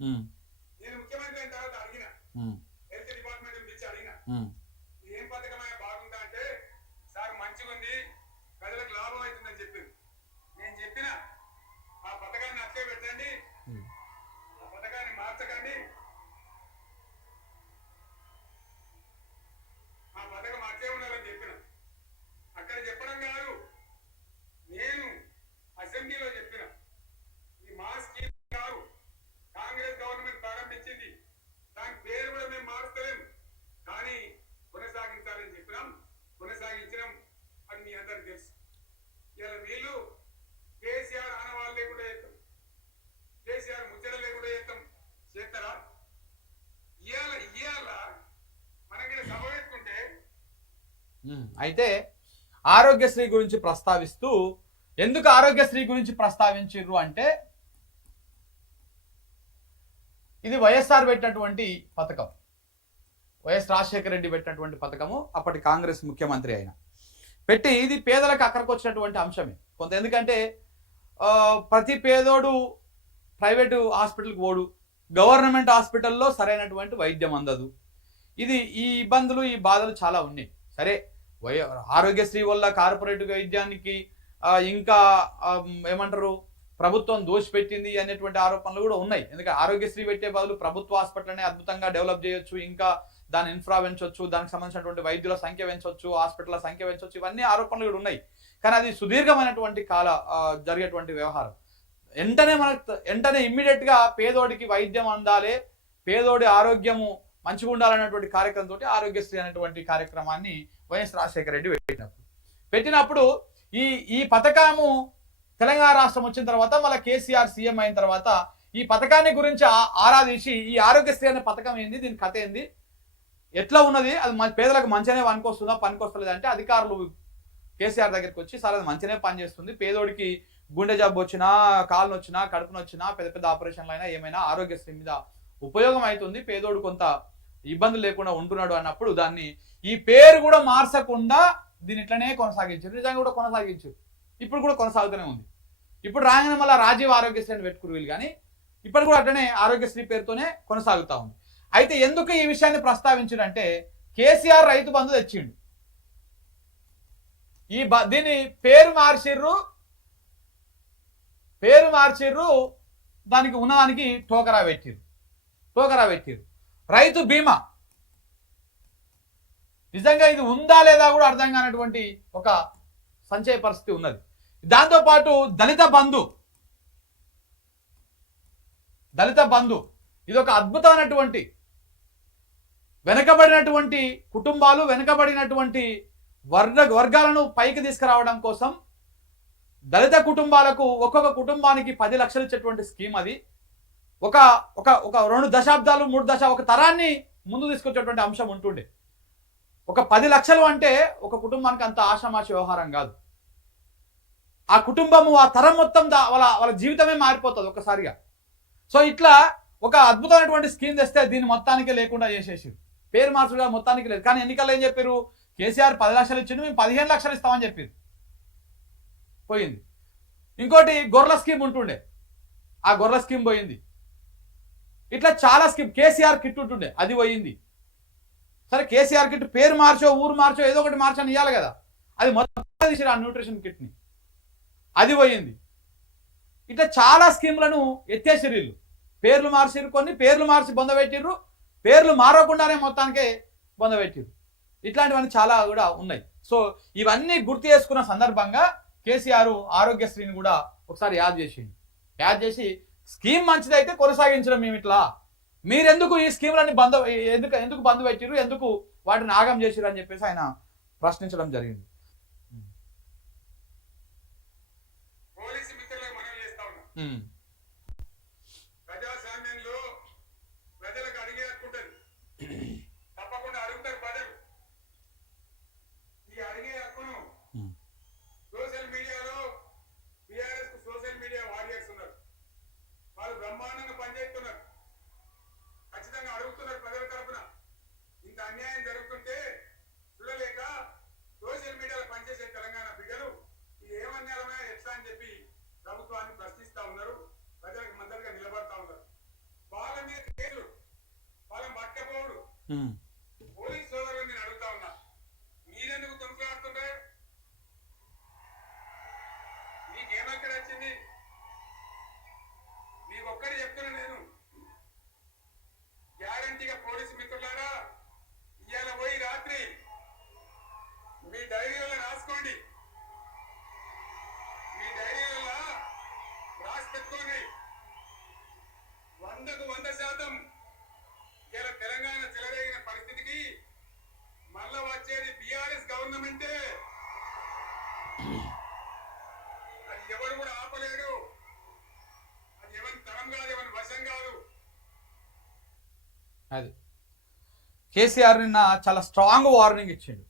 నేను ముఖ్యమంత్రి అయిన తర్వాత అడిగిన హెల్త్ డిపార్ట్మెంట్ పిలిచి అడిగిన ఏం పథకమే బాగుందా అంటే సార్ మంచిగా ఉంది ప్రజలకు లాభం అవుతుందని చెప్పింది. నేను చెప్పిన ఆ పథకాన్ని అట్లే పెట్టండి, ఆ పథకాన్ని మార్చకండి, ఆ పథకం అట్లే ఉండాలని చెప్పిన. అక్కడ చెప్పడం కాదు, నేను అసెంబ్లీలో చెప్పిన ఈ మా స్కీమ్ కాదు, కాంగ్రెస్ గవర్నమెంట్ ప్రారంభించింది, దాని పేరు కూడా మేము మారుస్తలేము కానీ కొనసాగించాలని చెప్పినాం, కొనసాగించడం అని మీ అందరికి తెలుసు. ఇలా వీళ్ళు కేసీఆర్ ఆనవాళ్ళు లేకుండా చేస్తాం, కేసీఆర్ ముచ్చట లేకుండా చేస్తాం, చేస్తారా? ఇవాళ మనకి సభ పెట్టుకుంటే అయితే ఆరోగ్యశ్రీ గురించి ప్రస్తావిస్తూ, ఎందుకు ఆరోగ్యశ్రీ గురించి ప్రస్తావించారు అంటే ఇది వైఎస్ఆర్ పెట్టినటువంటి పథకం, వైఎస్ రాజశేఖర రెడ్డి పెట్టినటువంటి పథకము. అప్పటి కాంగ్రెస్ ముఖ్యమంత్రి అయిన పెట్టి ఇది పేదలకు అక్కడికి వచ్చినటువంటి అంశమే కొంత. ఎందుకంటే ప్రతి పేదోడు ప్రైవేటు హాస్పిటల్కి పోడు, గవర్నమెంట్ హాస్పిటల్లో సరైనటువంటి వైద్యం అందదు. ఇది ఈ ఇబ్బందులు ఈ బాధలు చాలా ఉన్నాయి. సరే ఆరోగ్యశ్రీ వల్ల కార్పొరేట్ వైద్యానికి ఇంకా ఏమంటారు ప్రభుత్వం దోషిపెట్టింది అనేటువంటి ఆరోపణలు కూడా ఉన్నాయి. ఎందుకంటే ఆరోగ్యశ్రీ పెట్టే బదులు ప్రభుత్వ హాస్పిటల్ని అద్భుతంగా డెవలప్ చేయొచ్చు, ఇంకా దాని ఇన్ఫ్రా పెంచవచ్చు, దానికి సంబంధించినటువంటి వైద్యుల సంఖ్య పెంచవచ్చు, హాస్పిటల్ సంఖ్య పెంచవచ్చు, ఇవన్నీ ఆరోపణలు కూడా ఉన్నాయి. కానీ అది సుదీర్ఘమైనటువంటి జరిగేటువంటి వ్యవహారం. వెంటనే ఇమ్మీడియట్గా పేదోడికి వైద్యం అందాలి, పేదోడి ఆరోగ్యము మంచిగా ఉండాలనేటువంటి కార్యక్రమంతో ఆరోగ్యశ్రీ అనేటువంటి కార్యక్రమాన్ని వైఎస్ రాజశేఖర రెడ్డి పెట్టినప్పుడు ఈ పథకము తెలంగాణ రాష్ట్రం వచ్చిన తర్వాత మళ్ళీ కేసీఆర్ సీఎం అయిన తర్వాత ఈ పథకాన్ని గురించి ఆరాధించి ఈ ఆరోగ్యశ్రీ అనే పథకం ఏంది, దీని కథ ఏంది, ఎట్లా ఉన్నది, అది పేదలకు మంచిగానే పనికొస్తుందా పనికొస్తలేదు అంటే అధికారులు కేసీఆర్ దగ్గరికి వచ్చి సార్ అది మంచిగానే పనిచేస్తుంది, పేదోడికి గుండె జబ్బు వచ్చినా, కాలు నొచ్చినా, కడుపు నొచ్చినా, పెద్ద పెద్ద ఆపరేషన్లు అయినా ఏమైనా ఆరోగ్యశ్రీ మీద ఉపయోగం అవుతుంది, పేదోడు కొంత ఇబ్బందులు లేకుండా ఉంటున్నాడు అన్నప్పుడు దాన్ని ఈ పేరు కూడా మార్చకుండా దీన్ని ఇట్లనే కొనసాగించారు. నిజంగా కూడా కొనసాగించారు, ఇప్పుడు కూడా కొనసాగుతూనే ఉంది. ఇప్పుడు రాగానే మళ్ళీ రాజీవ్ ఆరోగ్యశ్రీ అని పెట్టుకురు వీళ్ళు, కానీ ఇప్పటి కూడా అట్లనే ఆరోగ్యశ్రీ పేరుతోనే కొనసాగుతూ ఉంది. అయితే ఎందుకు ఈ విషయాన్ని ప్రస్తావించారంటే కేసీఆర్ రైతు బంధు తెచ్చిండు, దీని పేరు మార్చిర్రు, దానికి ఉన్నదానికి టోకరా పెట్టిర్రు. రైతు బీమా నిజంగా ఇది ఉందా లేదా కూడా అర్థం కానటువంటి ఒక సంచయ పరిస్థితి ఉన్నది. దాంతోపాటు దళిత బంధు ఇది ఒక అద్భుతమైనటువంటి వెనకబడినటువంటి కుటుంబాలు, వెనకబడినటువంటి వర్గాలను పైకి తీసుకురావడం కోసం దళిత కుటుంబాలకు ఒక్కొక్క కుటుంబానికి 10 లక్షలు ఇచ్చేటువంటి స్కీమ్. అది ఒక 2 దశాబ్దాలు 3 ఒక తరాన్ని ముందు తీసుకొచ్చేటువంటి అంశం ఉంటుండే. ఒక 10 లక్షలు అంటే ఒక కుటుంబానికి అంత ఆషామాషి వ్యవహారం కాదు. ఆ కుటుంబము ఆ తరం మొత్తం వాళ్ళ జీవితమే మారిపోతుంది ఒక్కసారిగా. సో ఇట్లా ఒక అద్భుతమైనటువంటి స్కీమ్ తెస్తే దీన్ని మొత్తానికే లేకుండా చేసేసి పేరు మార్చుగా మొత్తానికి లేదు. కానీ ఎన్నికల్లో ఏం చెప్పారు, కేసీఆర్ 10 లక్షలు ఇచ్చిండు, మేము 15 లక్షలు ఇస్తామని చెప్పారు, పోయింది. ఇంకోటి గొర్రెల స్కీమ్ ఉంటుండే, ఆ గొర్రెల స్కీమ్ పోయింది. ఇట్లా చాలా స్కీమ్, కేసీఆర్ కిట్ ఉంటుండే, అది పోయింది. సరే కేసీఆర్ కిట్ పేరు మార్చో ఊరు మార్చో ఏదో ఒకటి మార్చని ఇవ్వాలి కదా, అది మొత్తం తీసిరు ఆ న్యూట్రిషన్ కిట్ని, అది పోయింది. ఇట్లా చాలా స్కీములను ఎత్తేసిరు వీళ్ళు, పేర్లు మార్చిరు, కొన్ని పేర్లు మార్చి బొందబెట్టిర్రు, పేర్లు మారకుండానే మొత్తానికే బొందబెట్టిర్రు. ఇట్లాంటివన్నీ చాలా కూడా ఉన్నాయి. సో ఇవన్నీ గుర్తు చేసుకున్న సందర్భంగా కేసీఆర్ ఆరోగ్యశ్రీని కూడా ఒకసారి యాద్ చేసి స్కీమ్ మంచిదైతే కొనసాగించడం మేము ఇట్లా, మీరెందుకు ఈ స్కీములన్నీ ఎందుకు బంద్ పెట్టిరు, ఎందుకు వాటిని ఆగం చేసిరు అని చెప్పేసి ఆయన ప్రశ్నించడం జరిగింది. ప్రజాస్వామ్యంలో ప్రజలకు అడిగే హక్కుంటది, తప్పకుండా అడుగుతారు ప్రజలు. ఈ అడిగే హక్కును సోషల్ మీడియాలో టీఆర్ఎస్ కు సోషల్ మీడియా వారియర్స్ ఉన్నారు, వాళ్ళు బ్రహ్మాండంగా పనిచేస్తున్నారు, ఖచ్చితంగా అడుగుతున్నారు ప్రజల తరఫున. ఇంత అన్యాయం జరుగుతుంటే చూడలేక సోషల్ మీడియాలో పనిచేసే తెలంగాణ బిడ్డలు ఇది ఏమన్యాయమే ఎట్లా అని చెప్పి ప్రభుత్వాన్ని ప్రశ్నిస్తా ఉన్నారు. ఉమ్. పోలీస్ సోదరులు నేను అడుగుతా ఉన్నా, మీరెందుకు తొలుకులాడుతుంటే? మీకేమక్కడ వచ్చింది? మీకు ఒక్కటి చెప్తున్నా నేను, గ్యారంటీగా పోలీసు మిత్రులారా, ఇవాళ పోయి రాత్రి మీ డైరీలలో రాసుకోండి, మీ డైరీలలో రాసి పెట్టుకోండి. 100కు 100% ఇలా తెలంగాణ చెలరేగిన పరిస్థితికి మళ్ళా వచ్చేది బీఆర్ఎస్ గవర్నమెంటే. అది ఎవరు కూడా ఆపలేడు. అది ఎవరి తరం కాదు, ఎవరి వశం కాదు. అది కేసీఆర్ నిన్న చాలా స్ట్రాంగ్ వార్నింగ్ ఇచ్చిండు.